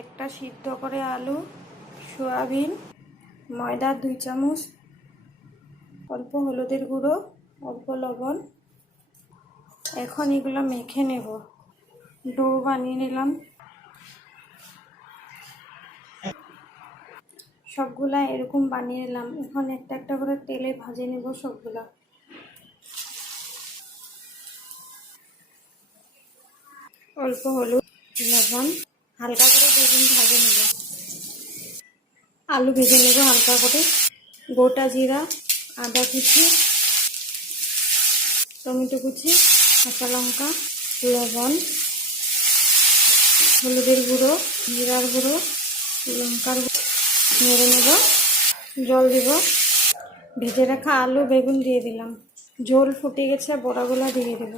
একটা সিদ্ধ করে আলু, সয়াবিন, ময়দা 2 চামচ, অল্প হলুদের গুঁড়ো, অল্প লবণ। এখন এগুলো মেখে নেব। ডো বানিয়ে নিলাম। সবগুলা এরকম বানিয়ে নিলাম। এখন একটা একটা করে তেলে ভাজে নেব সবগুলা। অল্প হলুদ, লবণ, হালকা করে বেগুন ভাজে নেব। আলু ভেজে নেব হালকা করে। গোটা জিরা, আদা কুচি, টমেটো কুচি, কাঁচা লঙ্কা, লবণ, হলুদের গুঁড়ো, জিরার গুঁড়ো, লঙ্কার গুঁড়ো নেড়ে নেব। জল দিব। ভেজে রাখা আলু বেগুন দিয়ে দিলাম। ঝোল ফুটে গেছে, বড়াগুলো দিয়ে দেব।